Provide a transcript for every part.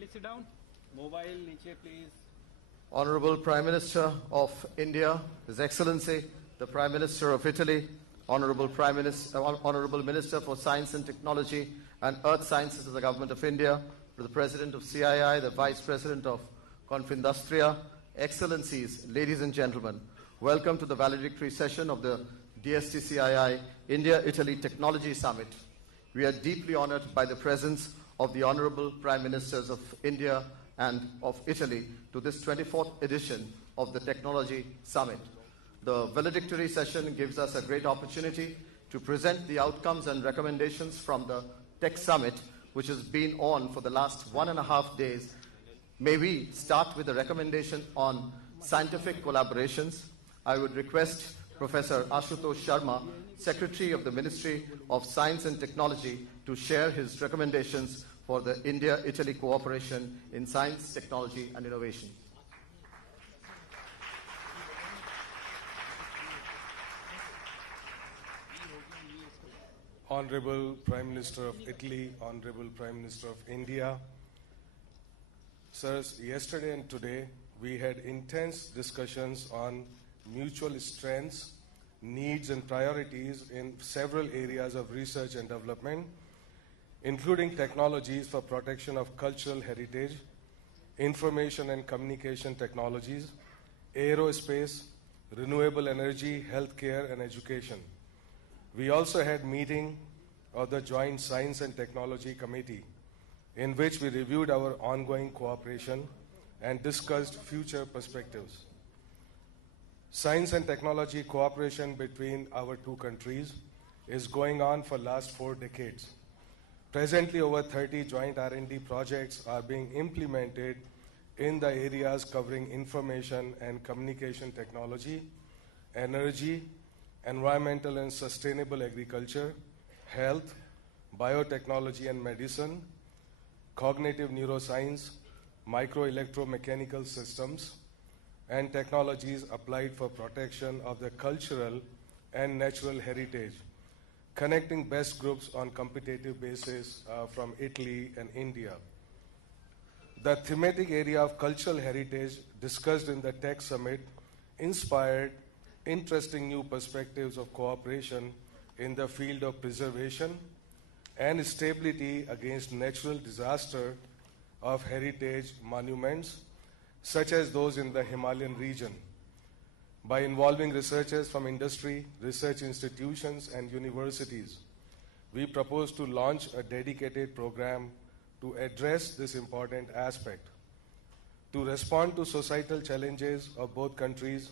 Please sit down. Mobile, niche, please. Honorable Prime Minister of India, His Excellency, the Prime Minister of Italy, Honorable Minister for Science and Technology and Earth Sciences of the Government of India, the President of CII, the Vice President of Confindustria, Excellencies, ladies and gentlemen, welcome to the valedictory session of the DST-CII India-Italy Technology Summit. We are deeply honored by the presence of the Honorable Prime Ministers of India and of Italy to this 24th edition of the Technology Summit. The valedictory session gives us a great opportunity to present the outcomes and recommendations from the Tech Summit, which has been on for the last 1.5 days. May we start with a recommendation on scientific collaborations. I would request Professor Ashutosh Sharma, Secretary of the Ministry of Science and Technology, to share his recommendations for the India-Italy cooperation in science, technology, and innovation. Honorable Prime Minister of Italy, Honorable Prime Minister of India. Sirs, yesterday and today we had intense discussions on mutual strengths, needs and priorities in several areas of research and development, including technologies for protection of cultural heritage, information and communication technologies, aerospace, renewable energy, healthcare and education. We also had meeting of the Joint Science and Technology Committee, in which we reviewed our ongoing cooperation and discussed future perspectives. Science and technology cooperation between our two countries is going on for last 4 decades. Presently, over 30 joint R&D projects are being implemented in the areas covering information and communication technology, energy, environmental and sustainable agriculture, health, biotechnology and medicine, cognitive neuroscience, microelectromechanical systems, and technologies applied for protection of the cultural and natural heritage, connecting best groups on competitive basis from Italy and India. The thematic area of cultural heritage discussed in the Tech Summit inspired interesting new perspectives of cooperation in the field of preservation and stability against natural disaster of heritage monuments, such as those in the Himalayan region. By involving researchers from industry, research institutions, and universities, we propose to launch a dedicated program to address this important aspect. To respond to societal challenges of both countries,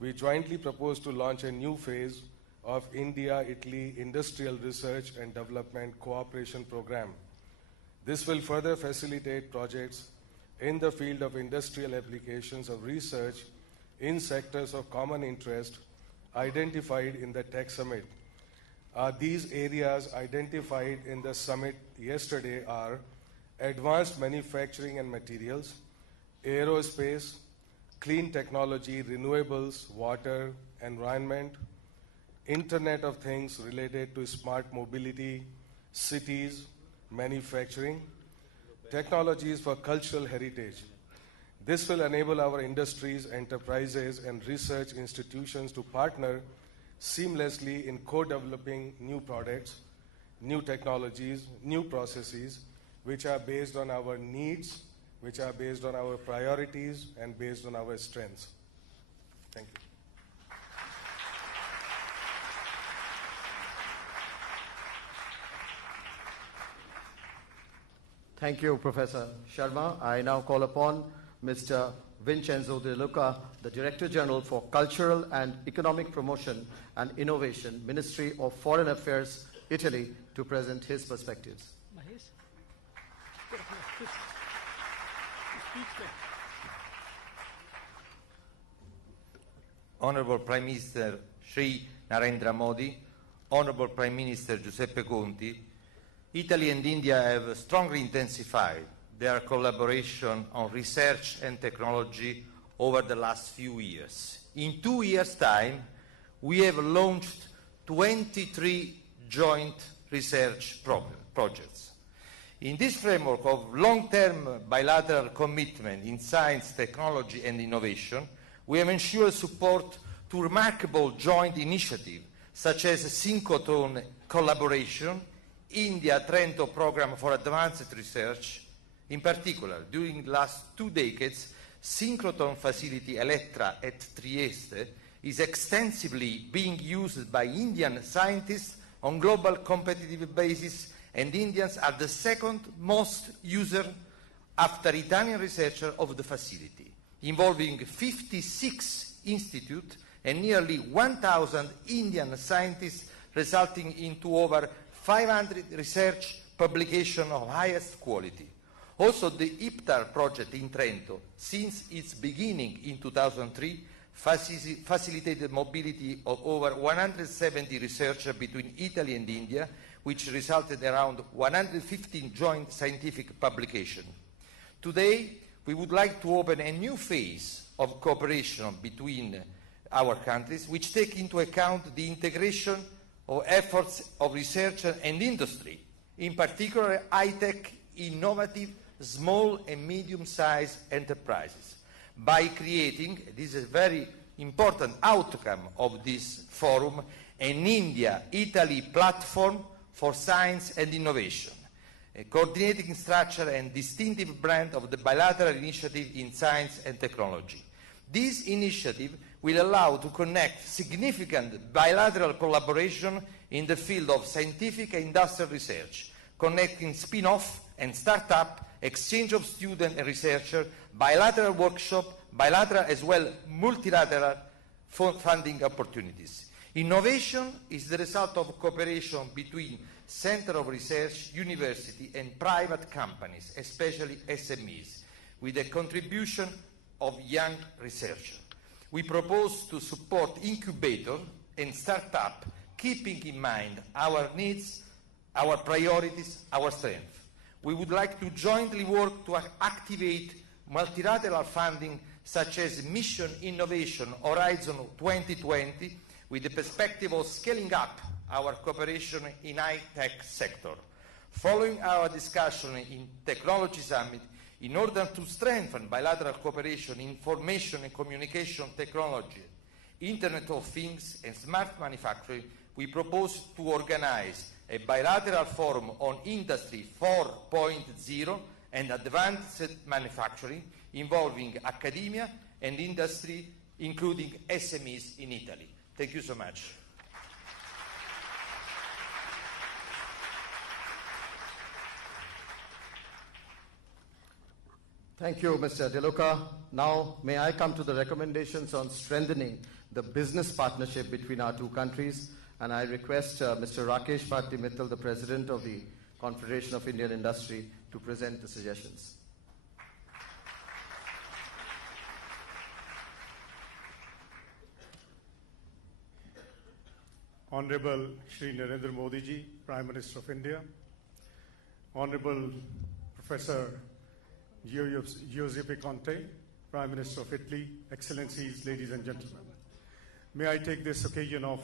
we jointly propose to launch a new phase of India-Italy Industrial Research and Development Cooperation Program. This will further facilitate projects in the field of industrial applications of research in sectors of common interest identified in the Tech Summit. These areas identified in the summit yesterday are advanced manufacturing and materials, aerospace, clean technology, renewables, water, environment, Internet of Things related to smart mobility, cities, manufacturing, technologies for cultural heritage. This will enable our industries, enterprises, and research institutions to partner seamlessly in co-developing new products, new technologies, new processes, which are based on our needs, which are based on our priorities, and based on our strengths. Thank you. Thank you, Professor Sharma. I now call upon Mr. Vincenzo De Luca, the Director General for Cultural and Economic Promotion and Innovation, Ministry of Foreign Affairs, Italy, to present his perspectives. Speak, sir. Honorable Prime Minister Sri Narendra Modi, Honorable Prime Minister Giuseppe Conte, Italy and India have strongly intensified their collaboration on research and technology over the last few years. In 2 years' time, we have launched 23 joint research projects. In this framework of long-term bilateral commitment in science, technology and innovation, we have ensured support to remarkable joint initiatives such as synchrotron collaboration, India-Trento Programme for Advanced Research. In particular, during the last 2 decades, synchrotron facility Elettra at Trieste is extensively being used by Indian scientists on global competitive basis, and Indians are the second most user after Italian researcher of the facility, involving 56 institutes and nearly 1,000 Indian scientists, resulting into over 500 research publications of highest quality. Also, the IPTAR project in Trento, since its beginning in 2003, facilitated mobility of over 170 researchers between Italy and India, which resulted around 115 joint scientific publications. Today, we would like to open a new phase of cooperation between our countries, which take into account the integration of efforts of research and industry, in particular high-tech, innovative, small and medium-sized enterprises, by creating, this is a very important outcome of this forum, an India-Italy platform for science and innovation, a coordinating structure and distinctive brand of the bilateral initiative in science and technology. This initiative will allow to connect significant bilateral collaboration in the field of scientific and industrial research, connecting spin-off and start-up, exchange of students and researchers, bilateral workshop, bilateral as well multilateral funding opportunities. Innovation is the result of cooperation between Center of Research, university and private companies, especially SMEs, with the contribution of young researchers. We propose to support incubators and start-up, keeping in mind our needs, our priorities, our strengths. We would like to jointly work to activate multilateral funding such as Mission Innovation Horizon 2020, with the perspective of scaling up our cooperation in high-tech sector. Following our discussion in Technology Summit, in order to strengthen bilateral cooperation in information and communication technology, Internet of Things and smart manufacturing, we propose to organize a bilateral forum on Industry 4.0 and advanced manufacturing involving academia and industry, including SMEs in Italy. Thank you so much. Thank you, Mr. De Luca. Now, may I come to the recommendations on strengthening the business partnership between our two countries, and I request Mr. Rakesh Bhatti Mittal, the President of the Confederation of Indian Industry, to present the suggestions. Honorable Shri Narendra Modi ji, Prime Minister of India, Honorable Professor Giuseppe Conte, Prime Minister of Italy, Excellencies, ladies and gentlemen. May I take this occasion of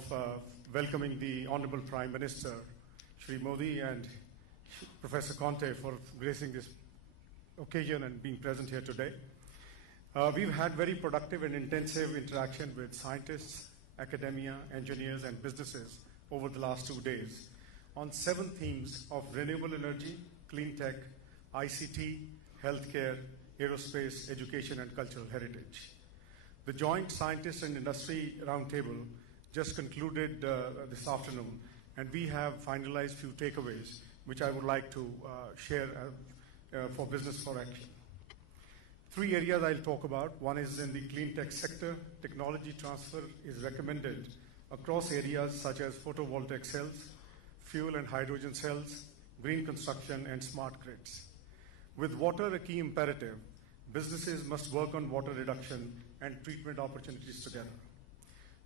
welcoming the Honorable Prime Minister, Shri Modi, and Professor Conte for gracing this occasion and being present here today. We've had very productive and intensive interaction with scientists, academia, engineers, and businesses over the last 2 days on 7 themes of renewable energy, clean tech, ICT, healthcare, aerospace, education, and cultural heritage. The Joint Scientists and Industry Roundtable just concluded this afternoon, and we have finalized few takeaways, which I would like to share for Business for Action. 3 areas I'll talk about. One is in the clean tech sector. Technology transfer is recommended across areas such as photovoltaic cells, fuel and hydrogen cells, green construction, and smart grids. With water a key imperative, businesses must work on water reduction and treatment opportunities together.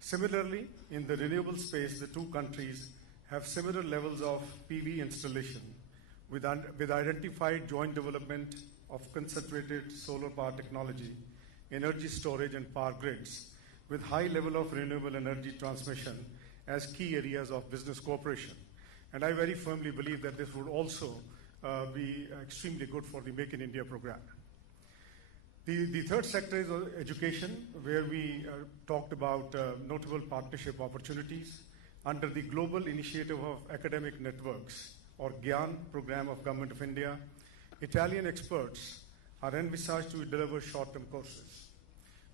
Similarly, in the renewable space, the two countries have similar levels of PV installation with identified joint development of concentrated solar power technology, energy storage and power grids, with high level of renewable energy transmission as key areas of business cooperation. And I very firmly believe that this would also be extremely good for the Make in India program. The third sector is education, where we talked about notable partnership opportunities under the Global Initiative of Academic Networks, or GYAN program of Government of India. Italian experts are envisaged to deliver short-term courses.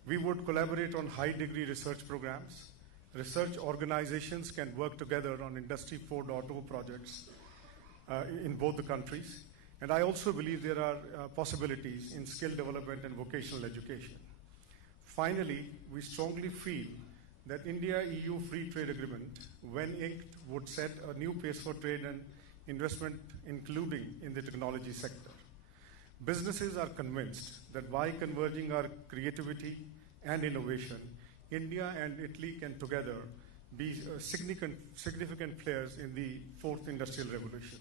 We would collaborate on high-degree research programs. Research organizations can work together on Industry 4.0 projects in both the countries. And I also believe there are possibilities in skill development and vocational education. Finally, we strongly feel that India-EU Free Trade Agreement, when inked, would set a new pace for trade and investment, including in the technology sector. Businesses are convinced that by converging our creativity and innovation, India and Italy can together be significant players in the fourth industrial revolution.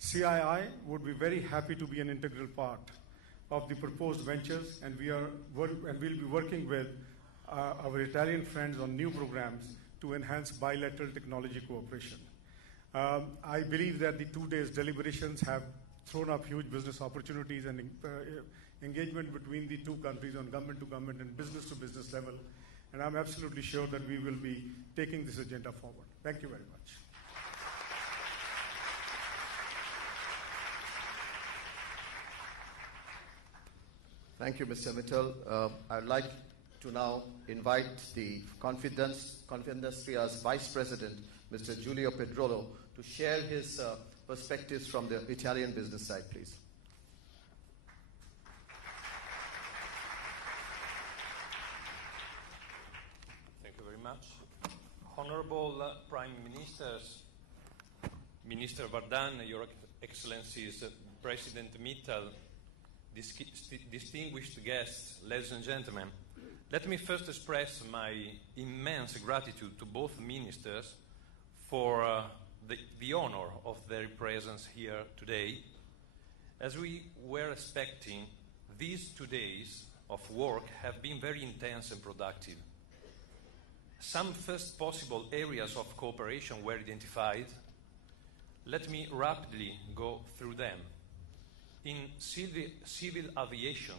CII would be very happy to be an integral part of the proposed ventures, and we'll be working with our Italian friends on new programs to enhance bilateral technology cooperation. I believe that the 2 days deliberations have thrown up huge business opportunities and engagement between the two countries on government to government and business to business level, and I'm absolutely sure that we will be taking this agenda forward. Thank you very much. Thank you, Mr. Mittal. I'd like to now invite the Confidenstria's Vice President, Mr. Giulio Pedrolo, to share his perspectives from the Italian business side, please. Thank you very much. Honorable Prime Ministers, Minister Vardan, Your Excellencies, President Mittal, distinguished guests, ladies and gentlemen, let me first express my immense gratitude to both ministers for the honor of their presence here today. As we were expecting, these 2 days of work have been very intense and productive. Some first possible areas of cooperation were identified. Let me rapidly go through them. In civil aviation,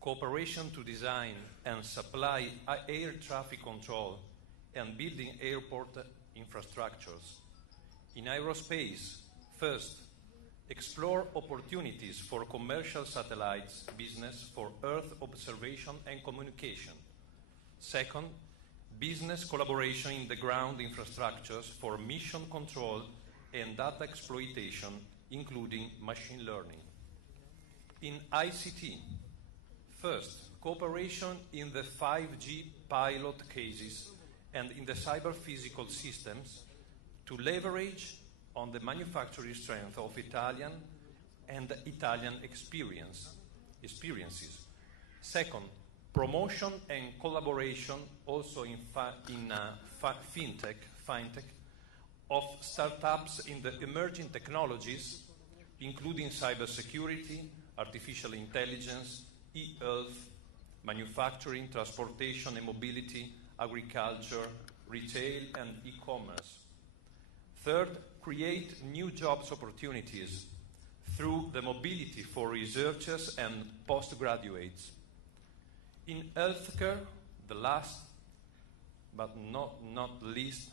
cooperation to design and supply air traffic control and building airport infrastructures. In aerospace, first, explore opportunities for commercial satellites business for Earth observation and communication. Second, business collaboration in the ground infrastructures for mission control and data exploitation, including machine learning. In ICT, first, cooperation in the 5G pilot cases and in the cyber-physical systems to leverage on the manufacturing strength of Italian and Italian experiences. Second, promotion and collaboration also in fintech of startups in the emerging technologies, including cybersecurity, artificial intelligence, e-health, manufacturing, transportation and mobility, agriculture, retail and e-commerce. Third, create new jobs opportunities through the mobility for researchers and postgraduates. In healthcare, the last but not least,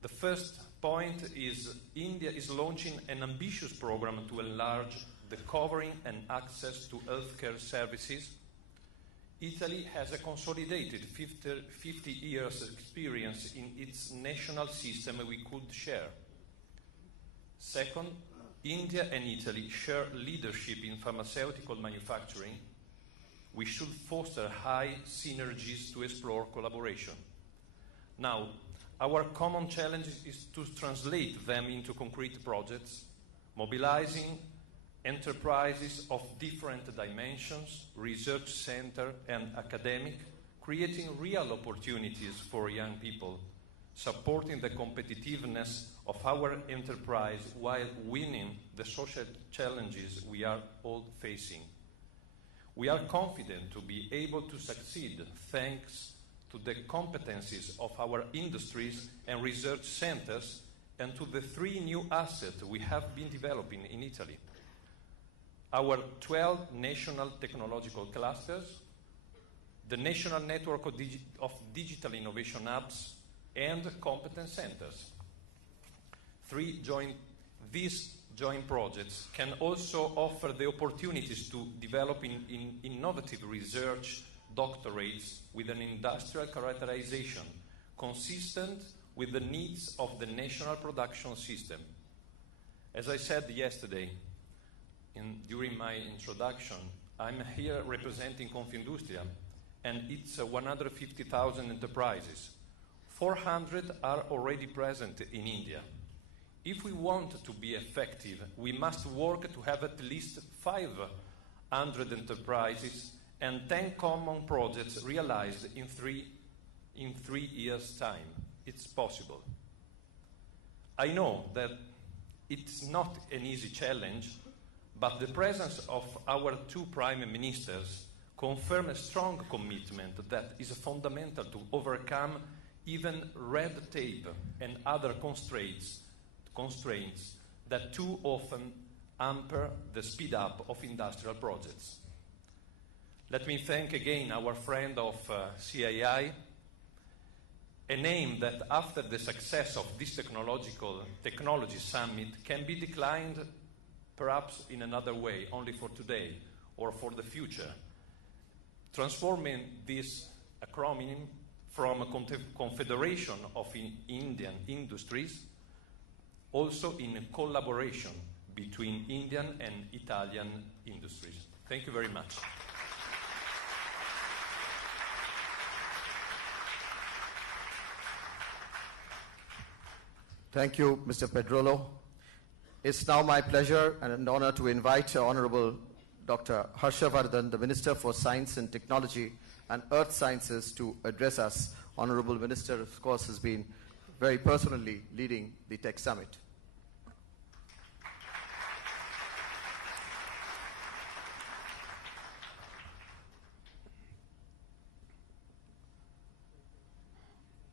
the first point is India is launching an ambitious program to enlarge the covering and access to healthcare services. Italy has a consolidated 50 years experience in its national system we could share. Second, India and Italy share leadership in pharmaceutical manufacturing. We should foster high synergies to explore collaboration. Now, our common challenge is to translate them into concrete projects, mobilizing enterprises of different dimensions, research center and academic, creating real opportunities for young people, supporting the competitiveness of our enterprise while winning the social challenges we are all facing. We are confident to be able to succeed thanks to the competencies of our industries and research centers and to the 3 new assets we have been developing in Italy. Our 12 national technological clusters, the national network of digital innovation hubs, and competence centers. These joint projects can also offer the opportunities to develop in innovative research doctorates with an industrial characterization consistent with the needs of the national production system. As I said yesterday during my introduction, I'm here representing Confindustria, and it's 150,000 enterprises. 400 are already present in India. If we want to be effective, we must work to have at least 500 enterprises and 10 common projects realized in 3 years' time. It's possible. I know that it's not an easy challenge, but the presence of our 2 prime ministers confirm a strong commitment that is fundamental to overcome even red tape and other constraints that too often hamper the speed up of industrial projects. Let me thank again our friend of CII, a name that after the success of this technology summit can be declined perhaps in another way, only for today or for the future, transforming this acronym from a confederation of Indian industries also in a collaboration between Indian and Italian industries. Thank you very much. Thank you, Mr. Pedrolo. It's now my pleasure and an honor to invite Honorable Dr. Harshavardhan, the Minister for Science and Technology and Earth Sciences, to address us. Honorable Minister, of course, has been very personally leading the Tech Summit.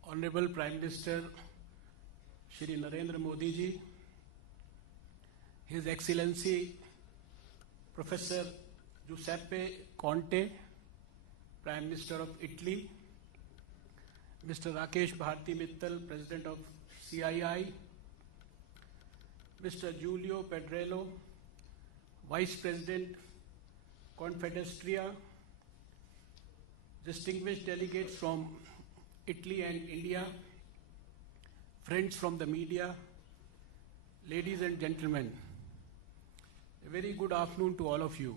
Honorable Prime Minister Shri Narendra Modi ji, His Excellency Professor Giuseppe Conte, Prime Minister of Italy, Mr. Rakesh Bharti Mittal, President of CII, Mr. Giulio Pedrello, Vice President, Confindustria, distinguished delegates from Italy and India, friends from the media, ladies and gentlemen, a very good afternoon to all of you.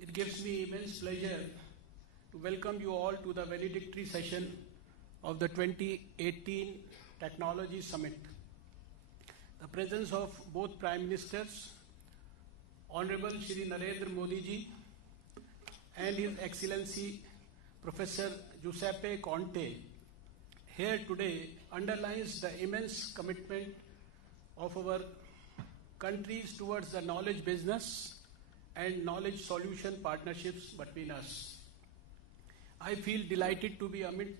It gives me immense pleasure to welcome you all to the valedictory session of the 2018 Technology Summit. The presence of both Prime Ministers, Honorable Shri Narendra Modi ji and His Excellency Professor Giuseppe Conte here today underlines the immense commitment of our countries towards the knowledge business and knowledge solution partnerships between us. I feel delighted to be amidst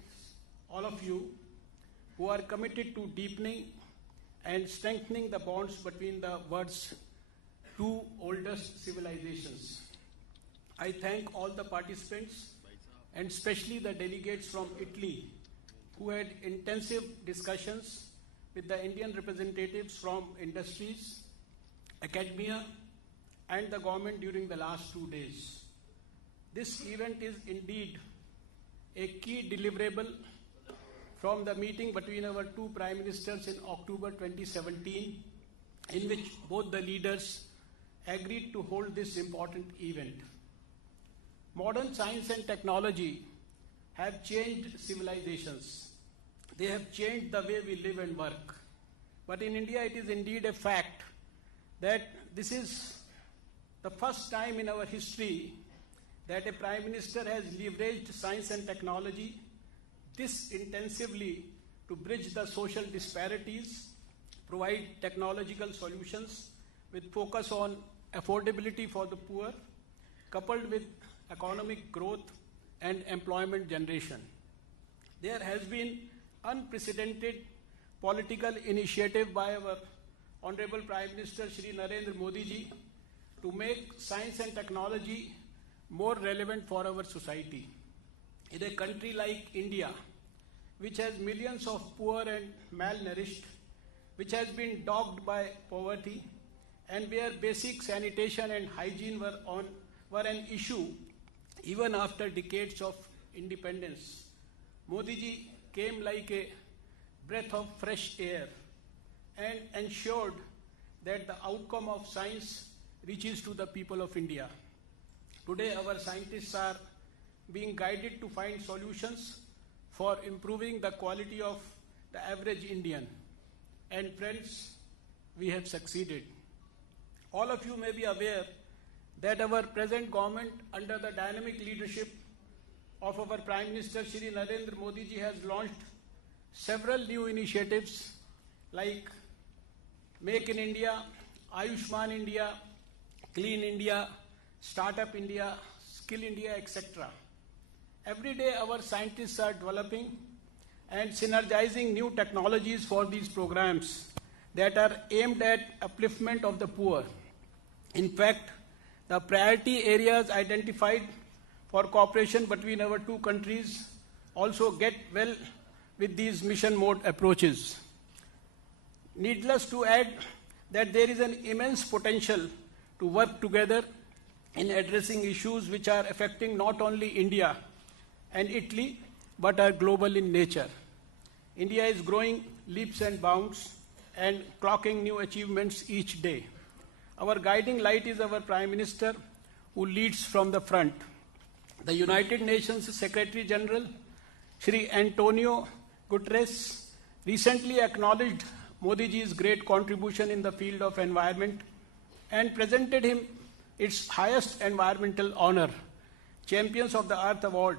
all of you who are committed to deepening and strengthening the bonds between the world's 2 oldest civilizations. I thank all the participants and especially the delegates from Italy who had intensive discussions with the Indian representatives from industries, academia, and the government during the last 2 days. This event is indeed a key deliverable from the meeting between our 2 Prime Ministers in October 2017, in which both the leaders agreed to hold this important event. Modern science and technology have changed civilizations. They have changed the way we live and work. But in India, it is indeed a fact that this is the first time in our history that a Prime Minister has leveraged science and technology this intensively to bridge the social disparities, provide technological solutions with focus on affordability for the poor, coupled with economic growth and employment generation. There has been unprecedented political initiative by our Honorable Prime Minister Shri Narendra Modi ji to make science and technology more relevant for our society. In a country like India, which has millions of poor and malnourished, which has been dogged by poverty, and where basic sanitation and hygiene were an issue even after decades of independence, Modi ji came like a breath of fresh air and ensured that the outcome of science reaches to the people of India. Today, our scientists are being guided to find solutions for improving the quality of the average Indian. And friends, we have succeeded. All of you may be aware that our present government, under the dynamic leadership of our Prime Minister Shri Narendra Modi ji, has launched several new initiatives like Make in India, Ayushman India, Clean India, Startup India, Skill India, etc. Every day our scientists are developing and synergizing new technologies for these programs that are aimed at upliftment of the poor. In fact, the priority areas identified for cooperation between our two countries also get well with these mission mode approaches. Needless to add that there is an immense potential to work together in addressing issues which are affecting not only India and Italy, but are global in nature. India is growing leaps and bounds and clocking new achievements each day. Our guiding light is our Prime Minister, who leads from the front. The United Nations Secretary General, Shri Antonio Guterres, recently acknowledged Modi ji's great contribution in the field of environment and presented him its highest environmental honor, Champions of the Earth Award.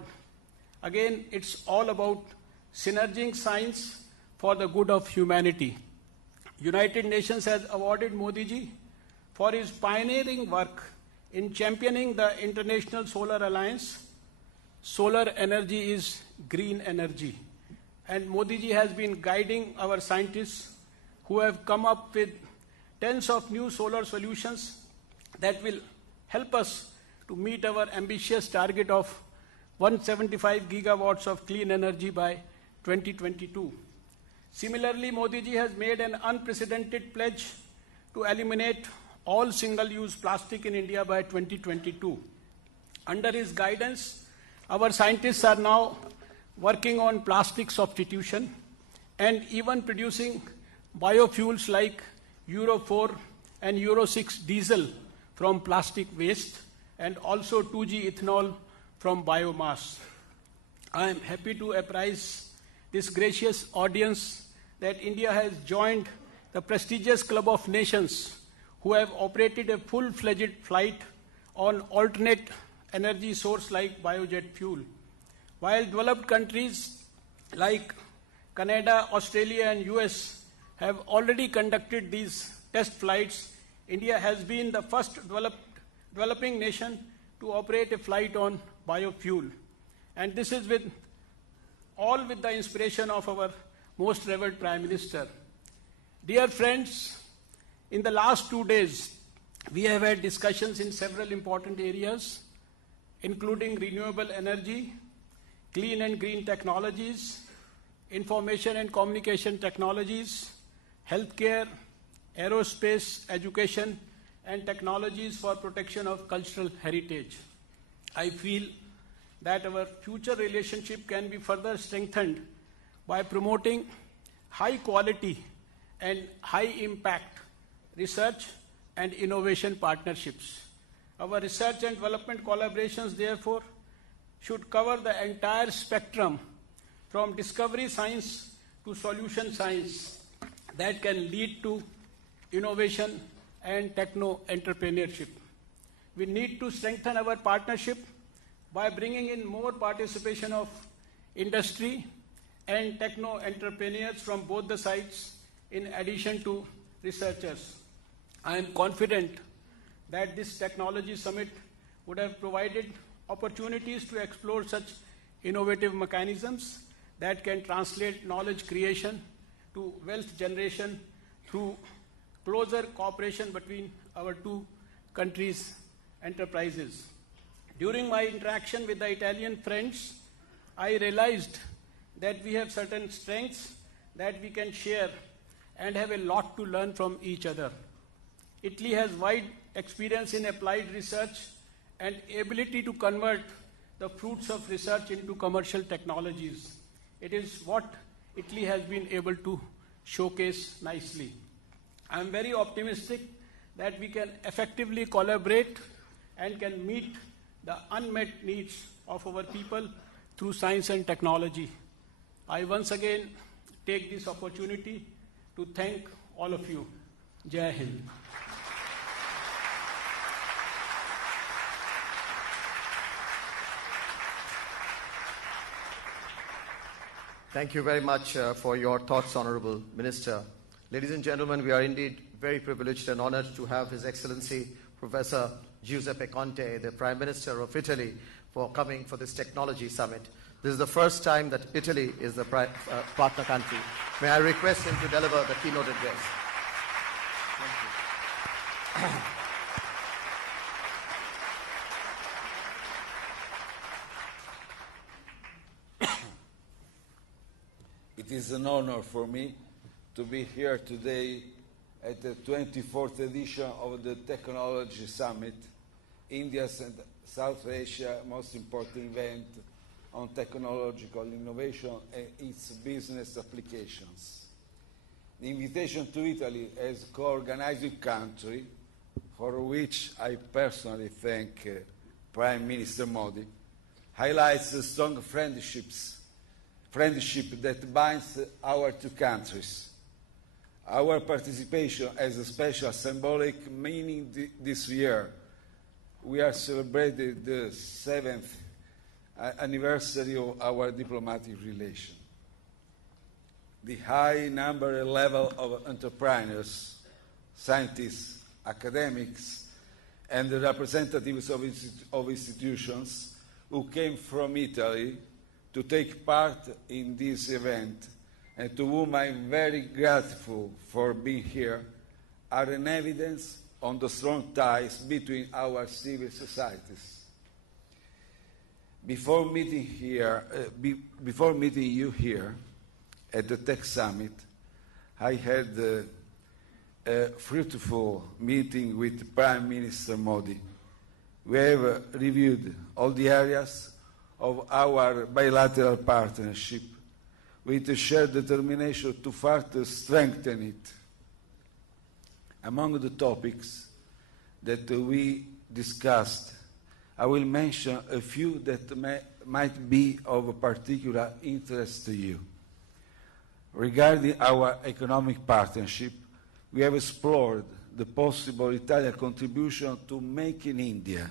Again, it's all about synergizing science for the good of humanity. United Nations has awarded Modi ji for his pioneering work in championing the International Solar Alliance. Solar energy is green energy. And Modi ji has been guiding our scientists who have come up with tens of new solar solutions that will help us to meet our ambitious target of 175 gigawatts of clean energy by 2022. Similarly, Modi ji has made an unprecedented pledge to eliminate all single-use plastic in India by 2022. Under his guidance, our scientists are now working on plastic substitution and even producing biofuels like Euro 4 and Euro 6 diesel from plastic waste and also 2G ethanol from biomass. I am happy to apprise this gracious audience that India has joined the prestigious Club of Nations who have operated a full-fledged flight on alternate energy source like biojet fuel. While developed countries like Canada, Australia and US have already conducted these test flights, India has been the first developing nation to operate a flight on biofuel. And this is all with the inspiration of our most revered Prime Minister. Dear friends, in the last 2 days, we have had discussions in several important areas, including renewable energy, clean and green technologies, information and communication technologies, healthcare, aerospace, education, and technologies for protection of cultural heritage. I feel that our future relationship can be further strengthened by promoting high quality and high impact research and innovation partnerships. Our research and development collaborations, therefore, should cover the entire spectrum from discovery science to solution science that can lead to innovation and techno-entrepreneurship. We need to strengthen our partnership by bringing in more participation of industry and techno-entrepreneurs from both the sides, in addition to researchers. I am confident that this technology summit would have provided opportunities to explore such innovative mechanisms that can translate knowledge creation to wealth generation through closer cooperation between our two countries' enterprises. During my interaction with the Italian friends, I realized that we have certain strengths that we can share and have a lot to learn from each other. Italy has wide experience in applied research and ability to convert the fruits of research into commercial technologies. It is what Italy has been able to showcase nicely. I am very optimistic that we can effectively collaborate and can meet the unmet needs of our people through science and technology. I once again take this opportunity to thank all of you. Jai Hind. Thank you very much for your thoughts, Honorable Minister. Ladies and gentlemen, we are indeed very privileged and honored to have His Excellency Professor Giuseppe Conte, the Prime Minister of Italy, for coming for this technology summit. This is the first time that Italy is the partner country. May I request him to deliver the keynote address? Thank you. It is an honor for me to be here today at the 24th edition of the Technology Summit, India's and South Asia's most important event on technological innovation and its business applications. The invitation to Italy as co-organizing country, for which I personally thank Prime Minister Modi, highlights the strong friendship that binds our two countries. Our participation has a special symbolic meaning this year. We are celebrating the 7th anniversary of our diplomatic relation. The high number and level of entrepreneurs, scientists, academics, and the representatives of institutions who came from Italy to take part in this event, and to whom I am very grateful for being here, are an evidence on the strong ties between our civil societies. Before meeting you here at the Tech Summit, I had a fruitful meeting with Prime Minister Modi. We have reviewed all the areas of our bilateral partnership with a shared determination to further strengthen it. Among the topics that we discussed, I will mention a few that might be of particular interest to you. Regarding our economic partnership, we have explored the possible Italian contribution to Make in India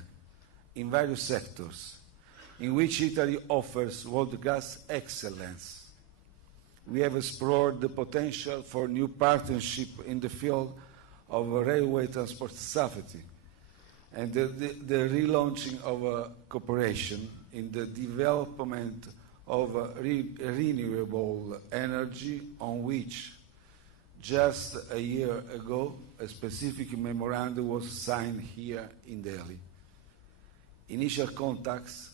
in various sectors, in which Italy offers world-class excellence. We have explored the potential for new partnership in the field of railway transport safety and the relaunching of cooperation in the development of renewable energy, on which just a year ago a specific memorandum was signed here in Delhi. Initial contacts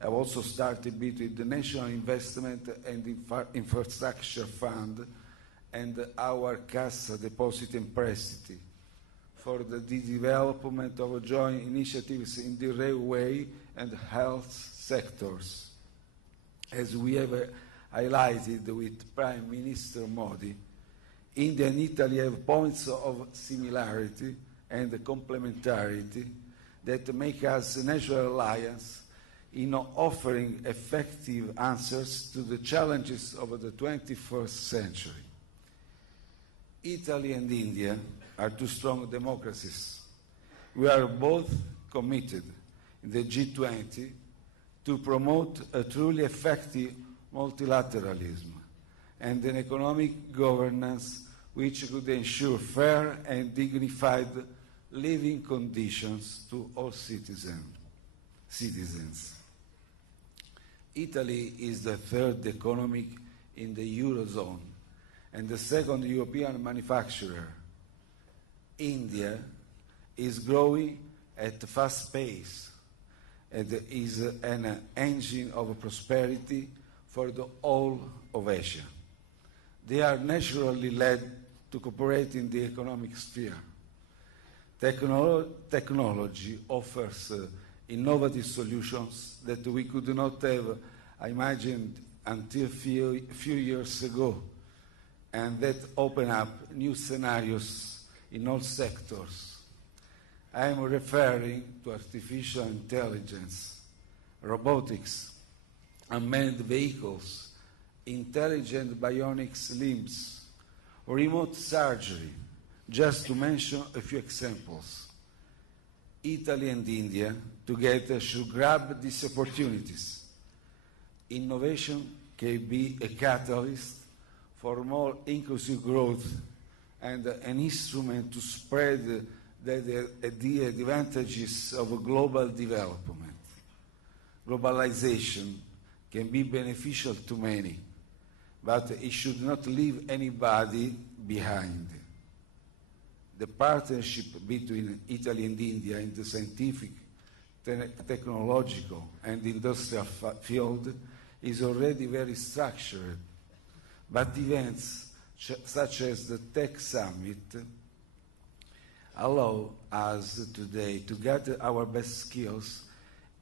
have also started between the National Investment and Infrastructure Fund and our Cassa Depositi and Prestiti for the development of joint initiatives in the railway and health sectors. As we have highlighted with Prime Minister Modi, India and Italy have points of similarity and complementarity that make us a natural alliance in offering effective answers to the challenges of the 21st century. Italy and India are two strong democracies. We are both committed in the G20 to promote a truly effective multilateralism and an economic governance which could ensure fair and dignified living conditions to all citizens. Italy is the third economy in the Eurozone and the second European manufacturer. India is growing at a fast pace and is an engine of prosperity for the whole of Asia. They are naturally led to cooperate in the economic sphere. Technology offers innovative solutions that we could not have imagined until few years ago, and that open up new scenarios in all sectors. I am referring to artificial intelligence, robotics, unmanned vehicles, intelligent bionic limbs, remote surgery, just to mention a few examples. Italy and India together should grab these opportunities. Innovation can be a catalyst for more inclusive growth and an instrument to spread the advantages of global development. Globalization can be beneficial to many, but it should not leave anybody behind. The partnership between Italy and India in the scientific, technological, and industrial field is already very structured, but events such as the Tech Summit allow us today to gather our best skills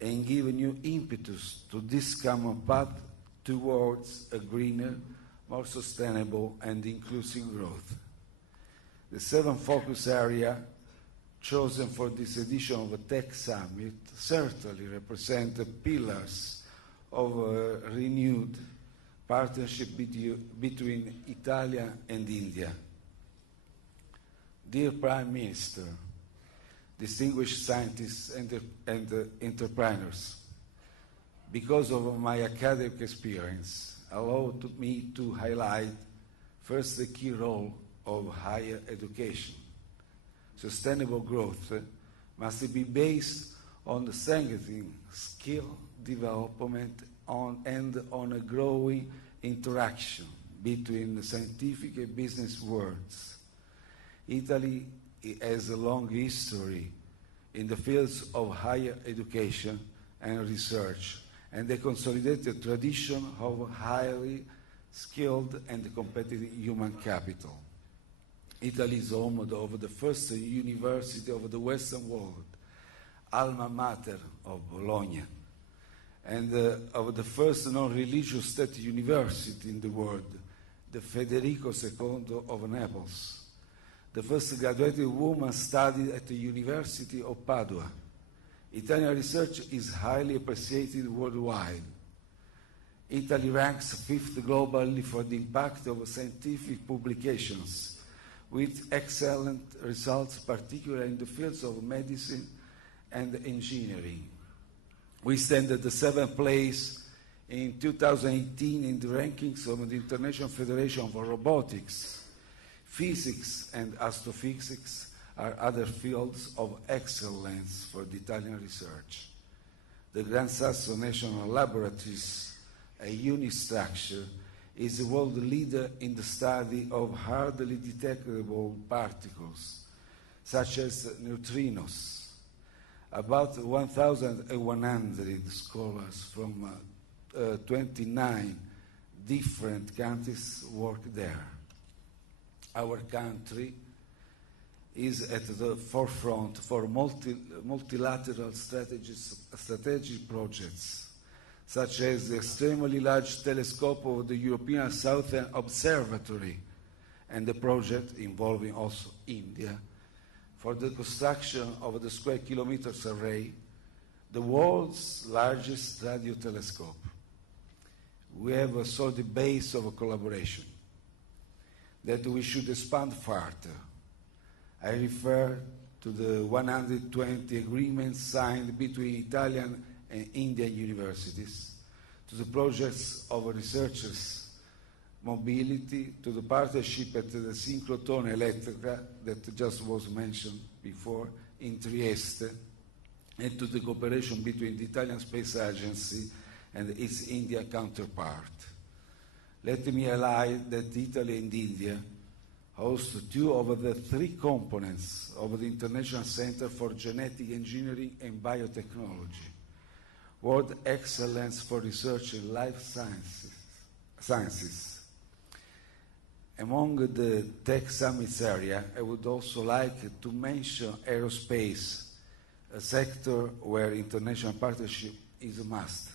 and give a new impetus to this common path towards a greener, more sustainable and inclusive growth. The 7 focus areas chosen for this edition of the Tech Summit certainly represent the pillars of a renewed partnership between Italy and India. Dear Prime Minister, distinguished scientists and entrepreneurs, because of my academic experience, allow me to highlight first the key role of higher education. Sustainable growth must be based on strengthening skill development and on a growing interaction between the scientific and business worlds. Italy has a long history in the fields of higher education and research, and a consolidated tradition of highly skilled and competitive human capital. Italy is home of the first university of the Western world, alma mater of Bologna, and of the first non-religious state university in the world, the Federico II of Naples. The first graduated woman studied at the University of Padua. Italian research is highly appreciated worldwide. Italy ranks 5th globally for the impact of scientific publications, with excellent results, particularly in the fields of medicine and engineering. We stand at the 7th place in 2018 in the rankings of the International Federation for Robotics. Physics and astrophysics are other fields of excellence for the Italian research. The Gran Sasso National Laboratories, a unique structure, is the world leader in the study of hardly detectable particles, such as neutrinos. About 1,100 scholars from 29 different countries work there. Our country is at the forefront for multilateral strategic projects, such as the extremely large telescope of the European Southern Observatory and the project involving also India for the construction of the Square Kilometers Array, the world's largest radio telescope. We have a solid base of collaboration that we should expand further. I refer to the 120 agreements signed between Italian and Indian universities, to the projects of researchers' mobility, to the partnership at the Synchrotron Elettrica that just was mentioned before in Trieste, and to the cooperation between the Italian Space Agency and its India counterpart. Let me highlight that Italy and India host two of the three components of the International Center for Genetic Engineering and Biotechnology, World Excellence for Research in Life Sciences. Among the tech summits area, I would also like to mention aerospace, a sector where international partnership is a must.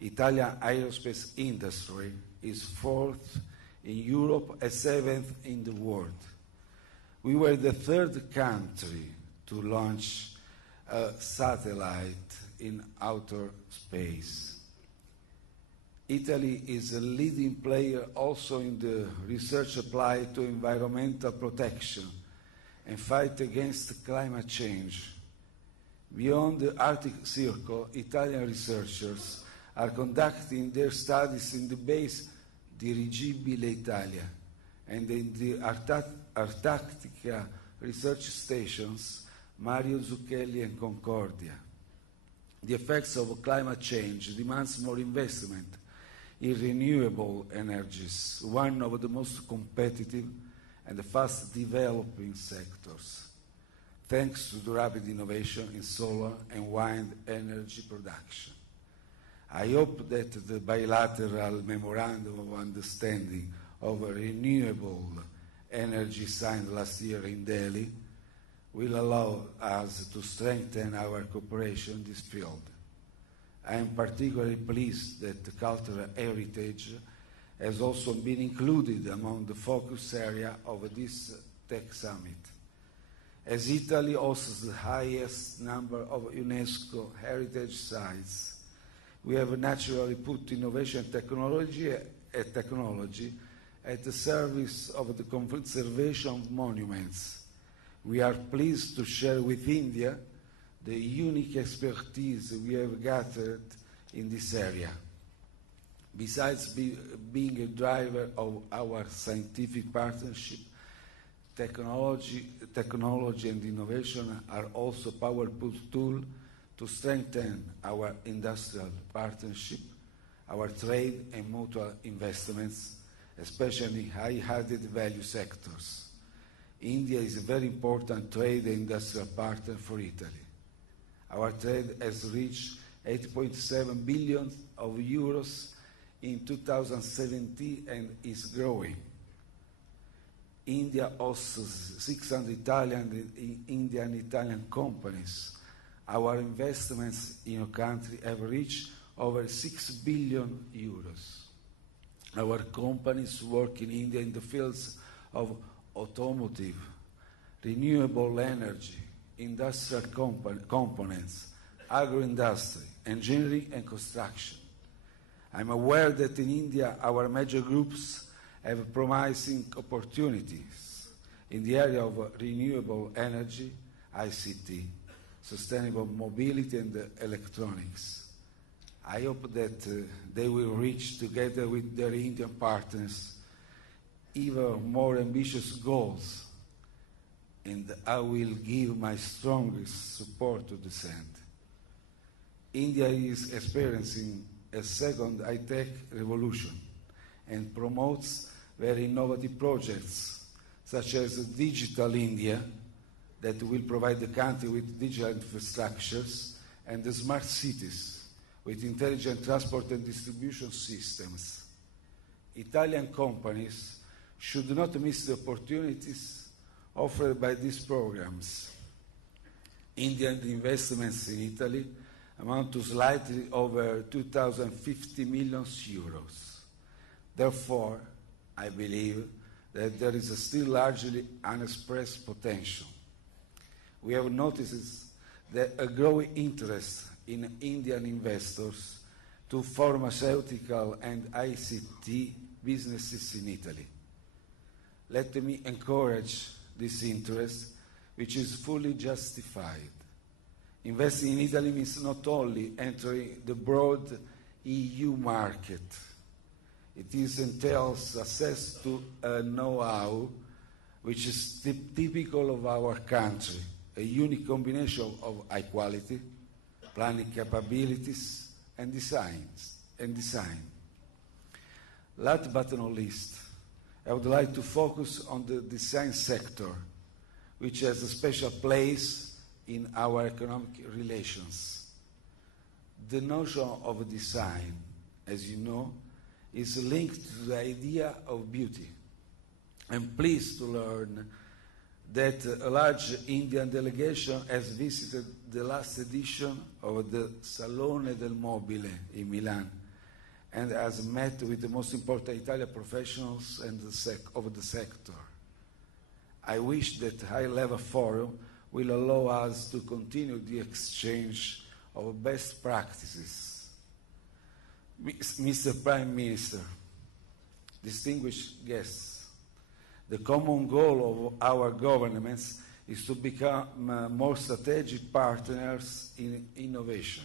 Italian aerospace industry is fourth in Europe and seventh in the world. We were the third country to launch a satellite in outer space. Italy is a leading player also in the research applied to environmental protection and fight against climate change. Beyond the Arctic Circle, Italian researchers are conducting their studies in the base Dirigibile Italia and in the Antarctica research stations Mario Zucchelli and Concordia. The effects of climate change demands more investment in renewable energies, one of the most competitive and fast developing sectors, thanks to the rapid innovation in solar and wind energy production. I hope that the bilateral memorandum of understanding of renewable energy signed last year in Delhi will allow us to strengthen our cooperation in this field. I am particularly pleased that the cultural heritage has also been included among the focus area of this tech summit. As Italy hosts the highest number of UNESCO heritage sites, we have naturally put innovation technology at the service of the conservation of monuments. We are pleased to share with India the unique expertise we have gathered in this area. Besides being a driver of our scientific partnership, technology and innovation are also powerful tools to strengthen our industrial partnership, our trade and mutual investments, especially in high-added value sectors. India is a very important trade and industrial partner for Italy. Our trade has reached 8.7 billion euros in 2017 and is growing. India hosts 600 Indian Italian companies. Our investments in our country have reached over 6 billion euros. Our companies work in India in the fields of automotive, renewable energy, industrial components, agro-industry, engineering and construction. I'm aware that in India our major groups have promising opportunities in the area of renewable energy, ICT, sustainable mobility and electronics. I hope that they will reach together with their Indian partners even more ambitious goals, and I will give my strongest support to this end. India is experiencing a second high-tech revolution and promotes very innovative projects such as Digital India that will provide the country with digital infrastructures and the smart cities with intelligent transport and distribution systems. Italian companies should not miss the opportunities offered by these programs. Indian investments in Italy amount to slightly over 2,050 million euros. Therefore, I believe that there is a still largely unexpressed potential. We have noticed that a growing interest in Indian investors to pharmaceutical and ICT businesses in Italy. Let me encourage this interest which is fully justified. Investing in Italy means not only entering the broad EU market, it entails access to a know-how which is typical of our country, a unique combination of high quality, planning capabilities, and design. Last but not least, I would like to focus on the design sector, which has a special place in our economic relations. The notion of design, as you know, is linked to the idea of beauty. I'm pleased to learn that a large Indian delegation has visited the last edition of the Salone del Mobile in Milan and has met with the most important Italian professionals and of the sector. I wish that high-level forum will allow us to continue the exchange of best practices. Mr. Prime Minister, distinguished guests, the common goal of our governments is to become more strategic partners in innovation,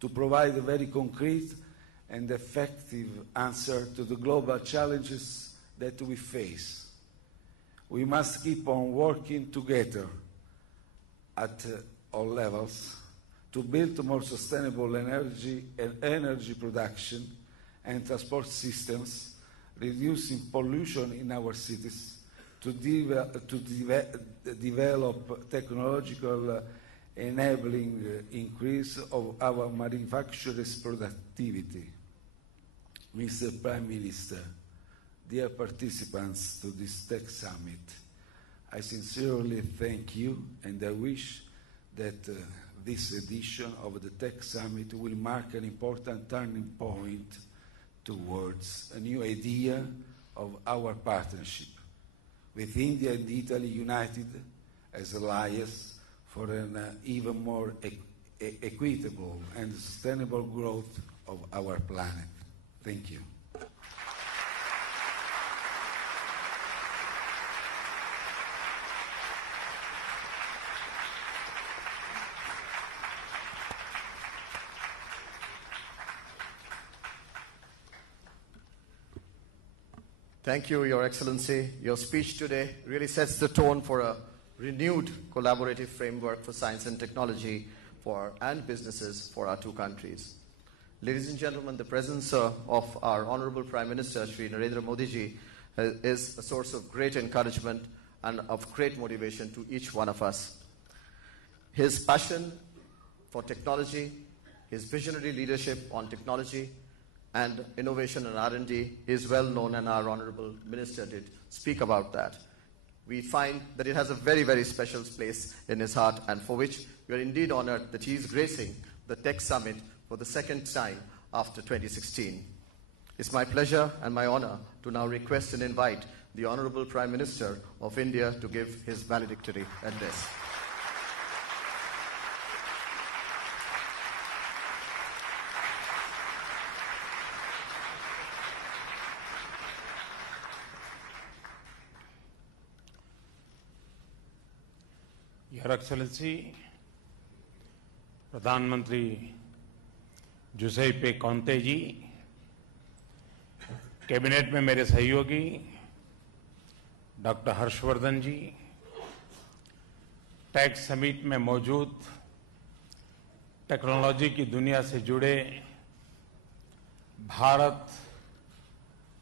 to provide a very concrete and effective answer to the global challenges that we face. We must keep on working together at all levels to build more sustainable energy production and transport systems, reducing pollution in our cities, to develop technological enabling increase of our manufacturers' productivity. Mr. Prime Minister, dear participants to this Tech Summit, I sincerely thank you and I wish that this edition of the Tech Summit will mark an important turning point towards a new idea of our partnership, with India and Italy united as allies for an even more equitable and sustainable growth of our planet. Thank you. Thank you, Your Excellency. Your speech today really sets the tone for a renewed collaborative framework for science and technology and businesses for our two countries. Ladies and gentlemen, the presence of our Honorable Prime Minister, Shri Narendra Modi ji, is a source of great encouragement and of great motivation to each one of us. His passion for technology, his visionary leadership on technology and innovation and R&D is well known, and our Honorable Minister did speak about that. We find that it has a very, very special place in his heart, and for which we are indeed honored that he is gracing the Tech Summit for the second time after 2016. It's my pleasure and my honor to now request and invite the Honorable Prime Minister of India to give his valedictory address. Your Excellency, प्रधानमंत्री Giuseppe कॉन्ते जी, cabinet में मेरे सहयोगी doctor Harshvardhan जी, tech summit में मौजूद technology की दुनिया से जुड़े भारत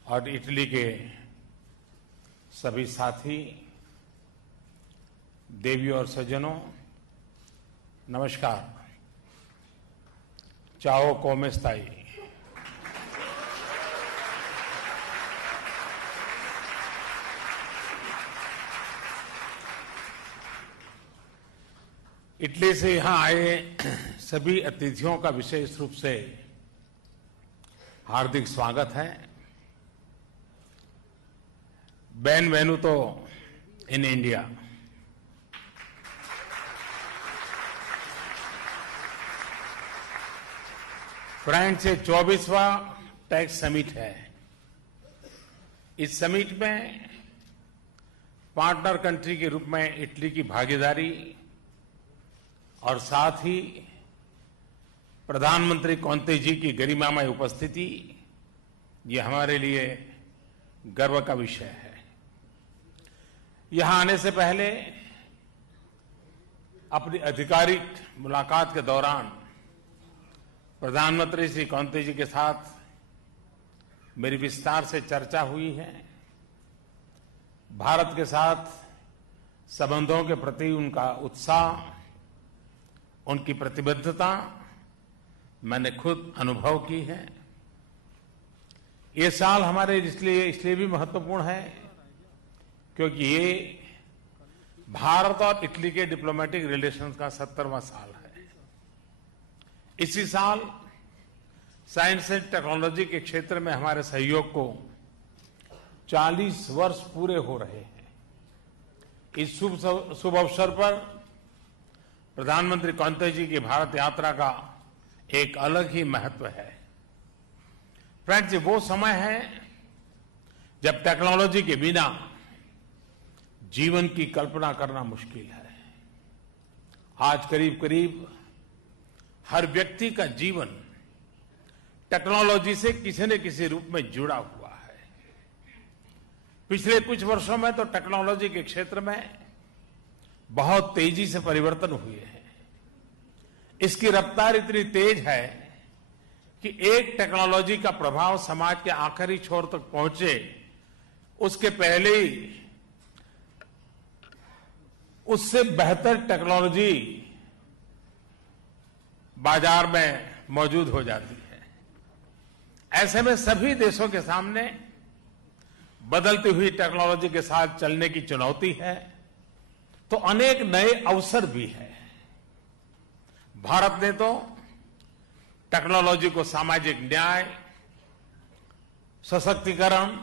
और इटली के सभी साथी, देवियों और सज्जनों, नमस्कार। Ciao, come stai? इटली से यहां आए सभी अतिथियों का विशेष रूप से हार्दिक स्वागत है। बेनवेनुतो इन इंडिया। फ्रांस से 24वां टेक समिट है। इस समिट में पार्टनर कंट्री के रूप में इटली की भागीदारी और साथ ही प्रधानमंत्री कोंते जी की गरिमामय उपस्थिति, ये हमारे लिए गर्व का विषय है। यहां आने से पहले अपनी आधिकारिक मुलाकात के दौरान प्रधानमंत्री श्री कोंते जी के साथ मेरी विस्तार से चर्चा हुई है। भारत के साथ संबंधों के प्रति उनका उत्साह, उनकी प्रतिबद्धता मैंने खुद अनुभव की है। ये साल हमारे इसलिए भी महत्वपूर्ण है क्योंकि ये भारत और इटली के डिप्लोमेटिक रिलेशंस का 70वां साल है। इसी साल साइंस एंड टेक्नोलॉजी के क्षेत्र में हमारे सहयोग को 40 वर्ष पूरे हो रहे हैं। इस शुभ अवसर पर प्रधानमंत्री कोंते जी की भारत यात्रा का एक अलग ही महत्व है। फ्रेंड्स, ये वो समय है जब टेक्नोलॉजी के बिना जीवन की कल्पना करना मुश्किल है। आज करीब करीब हर व्यक्ति का जीवन टेक्नोलॉजी से किसी न किसी रूप में जुड़ा हुआ है। पिछले कुछ वर्षों में तो टेक्नोलॉजी के क्षेत्र में बहुत तेजी से परिवर्तन हुए हैं। इसकी रफ्तार इतनी तेज है कि एक टेक्नोलॉजी का प्रभाव समाज के आखिरी छोर तक पहुंचे उसके पहले ही उससे बेहतर टेक्नोलॉजी बाजार में मौजूद हो जाती है। ऐसे में सभी देशों के सामने बदलती हुई टेक्नोलॉजी के साथ चलने की चुनौती है, तो अनेक नए अवसर भी हैं। भारत ने तो टेक्नोलॉजी को सामाजिक न्याय, सशक्तिकरण,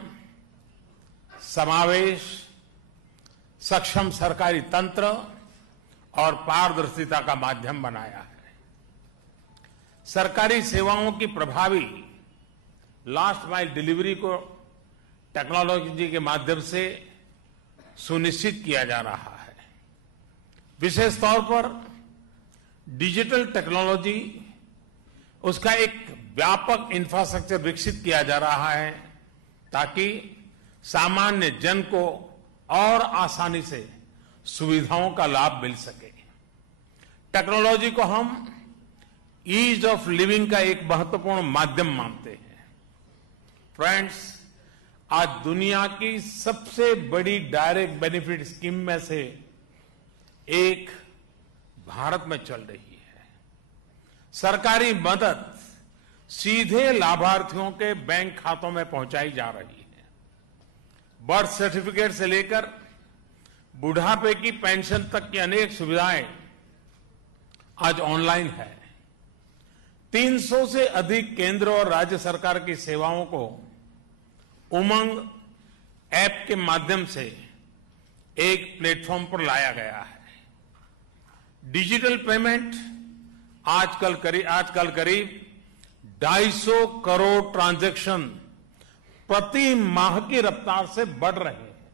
समावेश, सक्षम सरकारी तंत्र और पारदर्शिता का माध्यम बनाया है। सरकारी सेवाओं की प्रभावी लास्ट माइल डिलीवरी को टेक्नोलॉजी के माध्यम से सुनिश्चित किया जा रहा है। विशेष तौर पर डिजिटल टेक्नोलॉजी, उसका एक व्यापक इंफ्रास्ट्रक्चर विकसित किया जा रहा है ताकि सामान्य जन को और आसानी से सुविधाओं का लाभ मिल सके। टेक्नोलॉजी को हम ईज ऑफ लिविंग का एक महत्वपूर्ण माध्यम मानते हैं। फ्रेंड्स, आज दुनिया की सबसे बड़ी डायरेक्ट बेनिफिट स्कीम में से एक भारत में चल रही है। सरकारी मदद सीधे लाभार्थियों के बैंक खातों में पहुंचाई जा रही है। बर्थ सर्टिफिकेट से लेकर बुढ़ापे की पेंशन तक की अनेक सुविधाएं आज ऑनलाइन है। 300 से अधिक केंद्र और राज्य सरकार की सेवाओं को उमंग ऐप के माध्यम से एक प्लेटफॉर्म पर लाया गया है। डिजिटल पेमेंट आजकल करीब 250 करोड़ ट्रांजैक्शन प्रति माह की रफ्तार से बढ़ रहे हैं।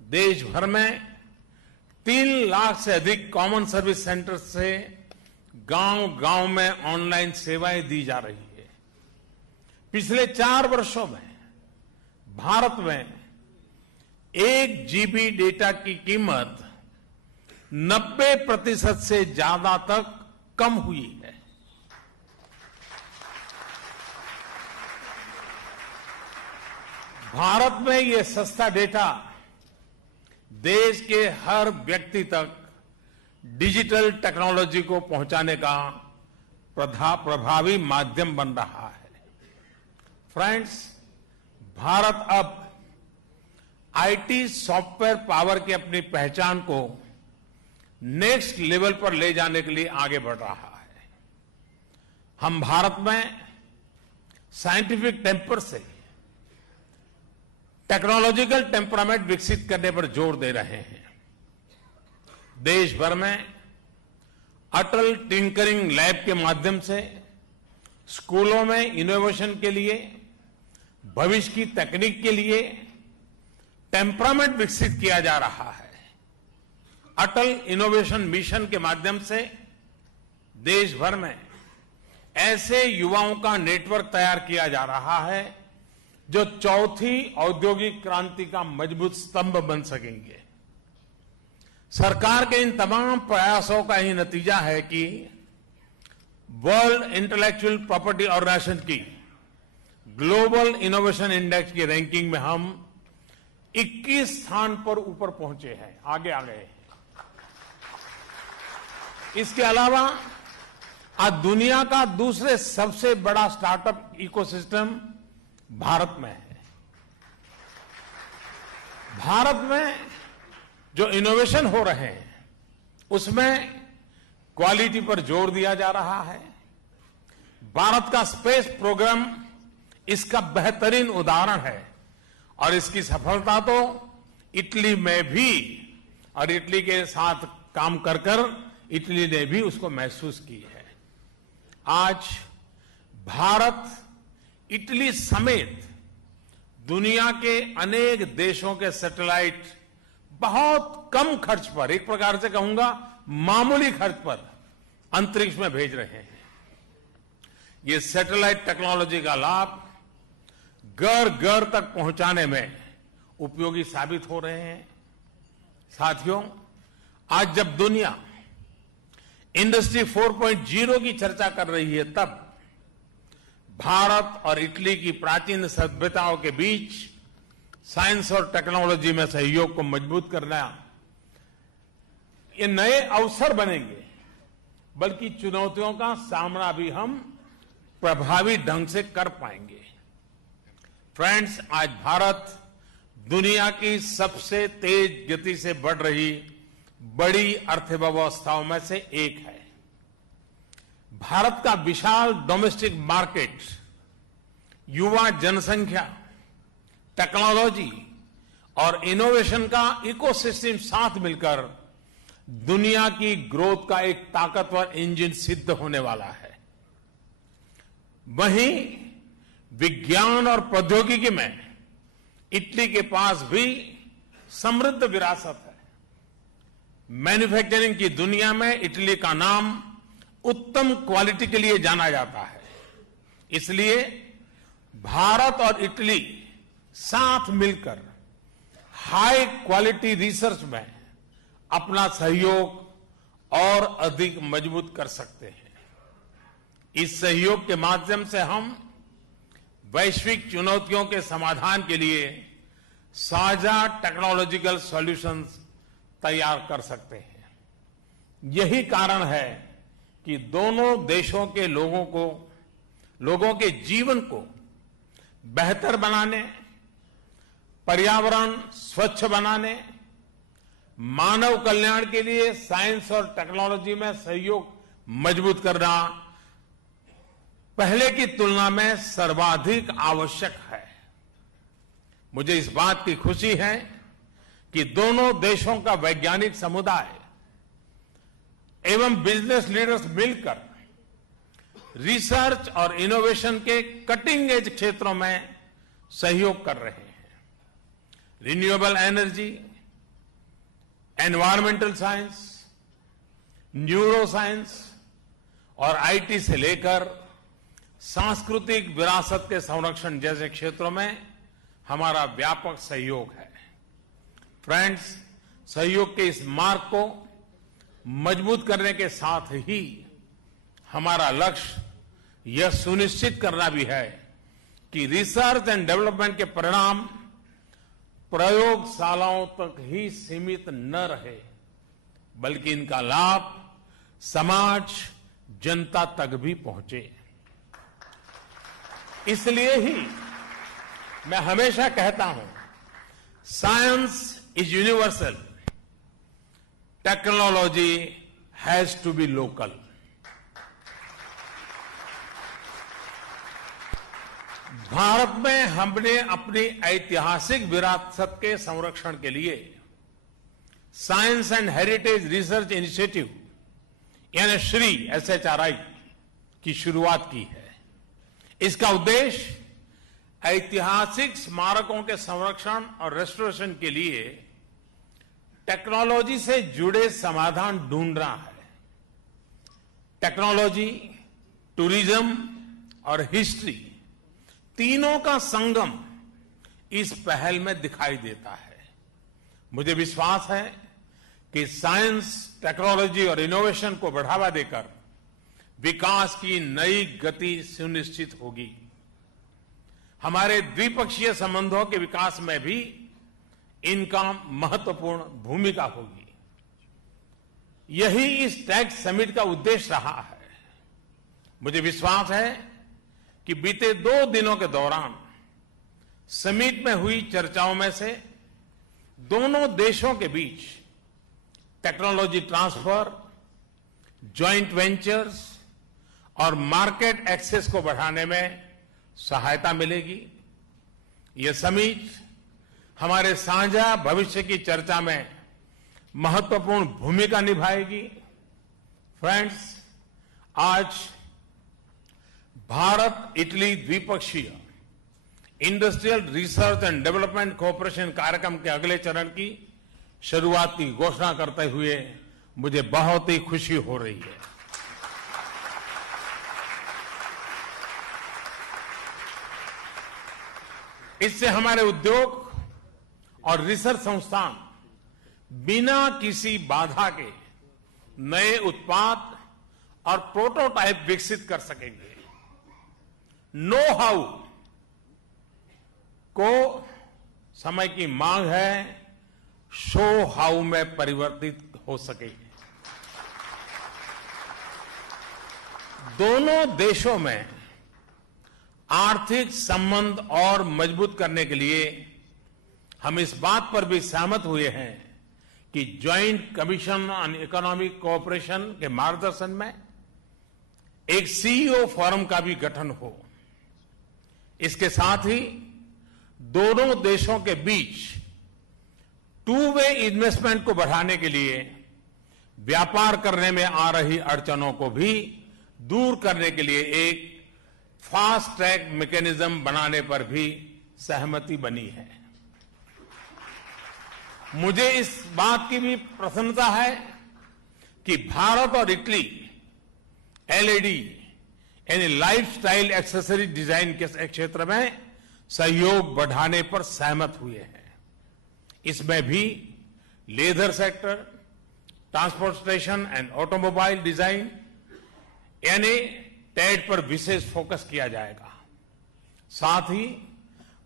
देश भर में 3 लाख से अधिक कॉमन सर्विस सेंटर से गांव-गांव में ऑनलाइन सेवाएं दी जा रही है। पिछले 4 वर्षों में भारत में 1 जीबी डेटा की कीमत 90% से ज्यादा तक कम हुई है। भारत में यह सस्ता डेटा देश के हर व्यक्ति तक डिजिटल टेक्नोलॉजी को पहुंचाने का प्रभावी माध्यम बन रहा है। फ्रेंड्स, भारत अब आईटी सॉफ्टवेयर पावर की अपनी पहचान को नेक्स्ट लेवल पर ले जाने के लिए आगे बढ़ रहा है। हम भारत में साइंटिफिक टेम्पर से टेक्नोलॉजिकल टेम्परामेंट विकसित करने पर जोर दे रहे हैं। देश भर में अटल टिंकरिंग लैब के माध्यम से स्कूलों में इनोवेशन के लिए, भविष्य की तकनीक के लिए टेम्परामेंट विकसित किया जा रहा है। अटल इनोवेशन मिशन के माध्यम से देश भर में ऐसे युवाओं का नेटवर्क तैयार किया जा रहा है जो चौथी औद्योगिक क्रांति का मजबूत स्तंभ बन सकेंगे। सरकार के इन तमाम प्रयासों का ही नतीजा है कि वर्ल्ड इंटेलेक्चुअल प्रॉपर्टी ऑर्गेनाइजेशन की ग्लोबल इनोवेशन इंडेक्स की रैंकिंग में हम 21 स्थान पर ऊपर पहुंचे हैं, आगे आ गए। इसके अलावा आज दुनिया का दूसरे सबसे बड़ा स्टार्टअप इकोसिस्टम भारत में है। भारत में जो इनोवेशन हो रहे हैं उसमें क्वालिटी पर जोर दिया जा रहा है। भारत का स्पेस प्रोग्राम इसका बेहतरीन उदाहरण है और इसकी सफलता तो इटली में भी और इटली के साथ काम कर कर इटली ने भी उसको महसूस की है। आज भारत इटली समेत दुनिया के अनेक देशों के सैटेलाइट बहुत कम खर्च पर, एक प्रकार से कहूंगा मामूली खर्च पर अंतरिक्ष में भेज रहे हैं। ये सैटेलाइट टेक्नोलॉजी का लाभ घर घर तक पहुंचाने में उपयोगी साबित हो रहे हैं। साथियों, आज जब दुनिया इंडस्ट्री 4.0 की चर्चा कर रही है, तब भारत और इटली की प्राचीन सभ्यताओं के बीच साइंस और टेक्नोलॉजी में सहयोग को मजबूत करना ये नए अवसर बनेंगे, बल्कि चुनौतियों का सामना भी हम प्रभावी ढंग से कर पाएंगे। फ्रेंड्स, आज भारत दुनिया की सबसे तेज गति से बढ़ रही बड़ी अर्थव्यवस्थाओं में से एक है। भारत का विशाल डोमेस्टिक मार्केट, युवा जनसंख्या, टेक्नोलॉजी और इनोवेशन का इकोसिस्टम साथ मिलकर दुनिया की ग्रोथ का एक ताकतवर इंजन सिद्ध होने वाला है। वहीं विज्ञान और प्रौद्योगिकी में इटली के पास भी समृद्ध विरासत है। मैन्युफैक्चरिंग की दुनिया में इटली का नाम उत्तम क्वालिटी के लिए जाना जाता है। इसलिए भारत और इटली साथ मिलकर हाई क्वालिटी रिसर्च में अपना सहयोग और अधिक मजबूत कर सकते हैं। इस सहयोग के माध्यम से हम वैश्विक चुनौतियों के समाधान के लिए साझा टेक्नोलॉजिकल सॉल्यूशंस तैयार कर सकते हैं। यही कारण है कि दोनों देशों के लोगों के जीवन को बेहतर बनाने, पर्यावरण स्वच्छ बनाने, मानव कल्याण के लिए साइंस और टेक्नोलॉजी में सहयोग मजबूत करना पहले की तुलना में सर्वाधिक आवश्यक है। मुझे इस बात की खुशी है कि दोनों देशों का वैज्ञानिक समुदाय एवं बिजनेस लीडर्स मिलकर रिसर्च और इनोवेशन के कटिंग एज क्षेत्रों में सहयोग कर रहे हैं। Renewable energy, environmental science, neuro science और आईटी से लेकर सांस्कृतिक विरासत के संरक्षण जैसे क्षेत्रों में हमारा व्यापक सहयोग है। फ्रेंड्स, सहयोग के इस मार्ग को मजबूत करने के साथ ही हमारा लक्ष्य यह सुनिश्चित करना भी है कि रिसर्च एंड डेवलपमेंट के परिणाम प्रयोगशालाओं तक ही सीमित न रहे, बल्कि इनका लाभ समाज, जनता तक भी पहुंचे। इसलिए ही मैं हमेशा कहता हूं, science is universal, technology has to be local. Bharat में हमने अपनी ऐतिहासिक विरासत के संरक्षण के लिए science and heritage research initiative यानी श्री SHRI की शुरुआत की है। इसका उद्देश्य ऐतिहासिक स्मारकों के संरक्षण और रेस्टोरेशन के लिए टेक्नोलॉजी से जुड़े समाधान ढूंढ रहा है। टेक्नोलॉजी, टूरिज्म और हिस्ट्री तीनों का संगम इस पहल में दिखाई देता है। मुझे विश्वास है कि साइंस, टेक्नोलॉजी और इनोवेशन को बढ़ावा देकर विकास की नई गति सुनिश्चित होगी। हमारे द्विपक्षीय संबंधों के विकास में भी इनका महत्वपूर्ण भूमिका होगी। यही इस टेक समिट का उद्देश्य रहा है। मुझे विश्वास है कि बीते 2 दिनों के दौरान समिट में हुई चर्चाओं में से दोनों देशों के बीच टेक्नोलॉजी ट्रांसफर, जॉइंट वेंचर्स और मार्केट एक्सेस को बढ़ाने में सहायता मिलेगी। यह समिट हमारे साझा भविष्य की चर्चा में महत्वपूर्ण भूमिका निभाएगी। फ्रेंड्स, आज भारत इटली द्विपक्षीय industrial research and development cooperation कार्यक्रम के अगले चरण की शुरुआत की घोषणा करते हुए मुझे बहुत ही खुशी हो रही है। इससे हमारे उद्योग और रिसर्च संस्थान बिना किसी बाधा के नए उत्पाद और प्रोटोटाइप विकसित कर सकेंगे। नो हाउ को समय की मांग है, शो हाउ में परिवर्तित हो सकेगी। दोनों देशों में आर्थिक संबंध और मजबूत करने के लिए हम इस बात पर भी सहमत हुए हैं कि joint commission on economic cooperation के मार्गदर्शन में एक सीईओ फोरम का भी गठन हो। इसके साथ ही दोनों देशों के बीच 2 वे इन्वेस्टमेंट को बढ़ाने के लिए व्यापार करने में आ रही अड़चनों को भी दूर करने के लिए एक फास्ट ट्रैक मैकेनिज्म बनाने पर भी सहमति बनी है। मुझे इस बात की भी प्रसन्नता है कि भारत और इटली एलईडी यानी लाइफस्टाइल एक्सेसरी डिजाइन के क्षेत्र में सहयोग बढ़ाने पर सहमत हुए हैं। इसमें भी leather sector, transportation and automobile design यानी टेड पर विशेष फोकस किया जाएगा। साथ ही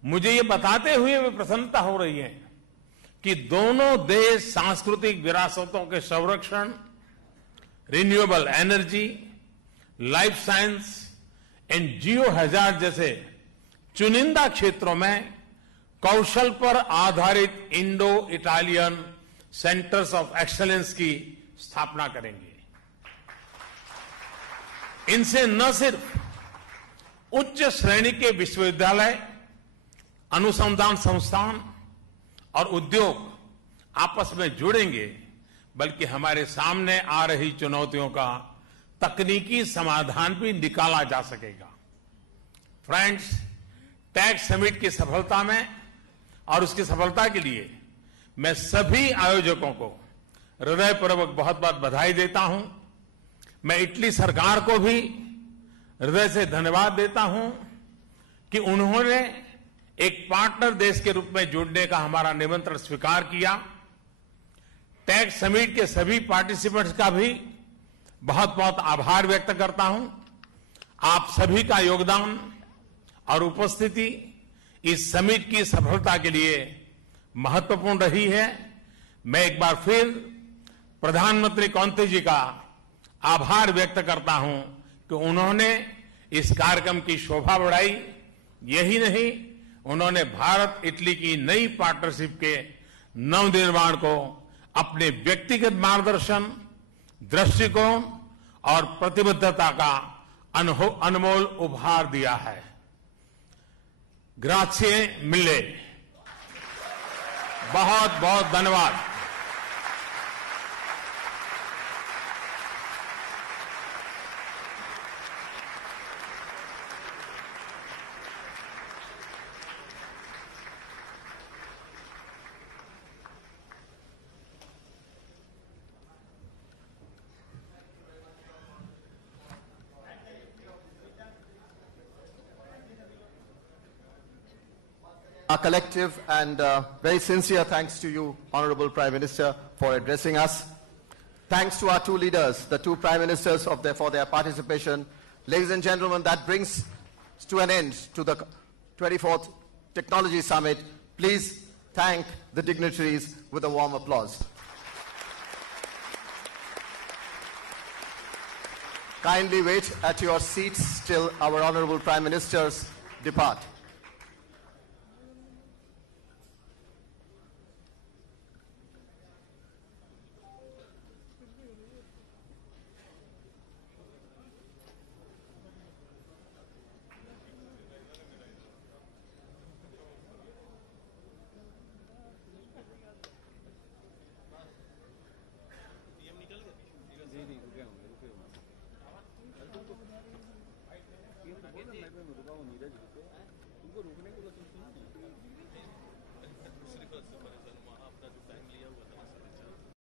मुझे ये बताते हुए भी प्रसन्नता हो रही है कि दोनों देश सांस्कृतिक विरासतों के संरक्षण, renewable energy, life science and Jio hazard जैसे चुनिंदा क्षेत्रों में कौशल पर आधारित Indo Italian centres of excellence की स्थापना करेंगे। इनसे न सिर्फ उच्च श्रेणी के विश्वविद्यालय, अनुसंधान संस्थान और उद्योग आपस में जुड़ेंगे, बल्कि हमारे सामने आ रही चुनौतियों का तकनीकी समाधान भी निकाला जा सकेगा। फ्रेंड्स, टेक समिट की सफलता में और उसकी सफलता के लिए मैं सभी आयोजकों को हृदयपूर्वक बहुत बहुत बधाई देता हूं। मैं इटली सरकार को भी हृदय से धन्यवाद देता हूं कि उन्होंने एक पार्टनर देश के रूप में जुड़ने का हमारा निमंत्रण स्वीकार किया। टेक समिट के सभी पार्टिसिपेंट्स का भी बहुत बहुत आभार व्यक्त करता हूं। आप सभी का योगदान और उपस्थिति इस समिट की सफलता के लिए महत्वपूर्ण रही है। मैं एक बार फिर प्रधानमंत्री कोंते जी का आभार व्यक्त करता हूं कि उन्होंने इस कार्यक्रम की शोभा बढ़ाई। यही नहीं, उन्होंने भारत इटली की नई पार्टनरशिप के नवनिर्माण को अपने व्यक्तिगत मार्गदर्शन, दृष्टिकोण और प्रतिबद्धता का अनमोल उपहार दिया है। ग्राzie मिले। बहुत बहुत धन्यवाद। Our collective and very sincere thanks to you, Honorable Prime Minister, for addressing us. Thanks to our two leaders, the two Prime Ministers for their participation. Ladies and gentlemen, that brings to an end to the 24th Technology Summit. Please thank the dignitaries with a warm applause. Kindly wait at your seats till our Honorable Prime Ministers depart.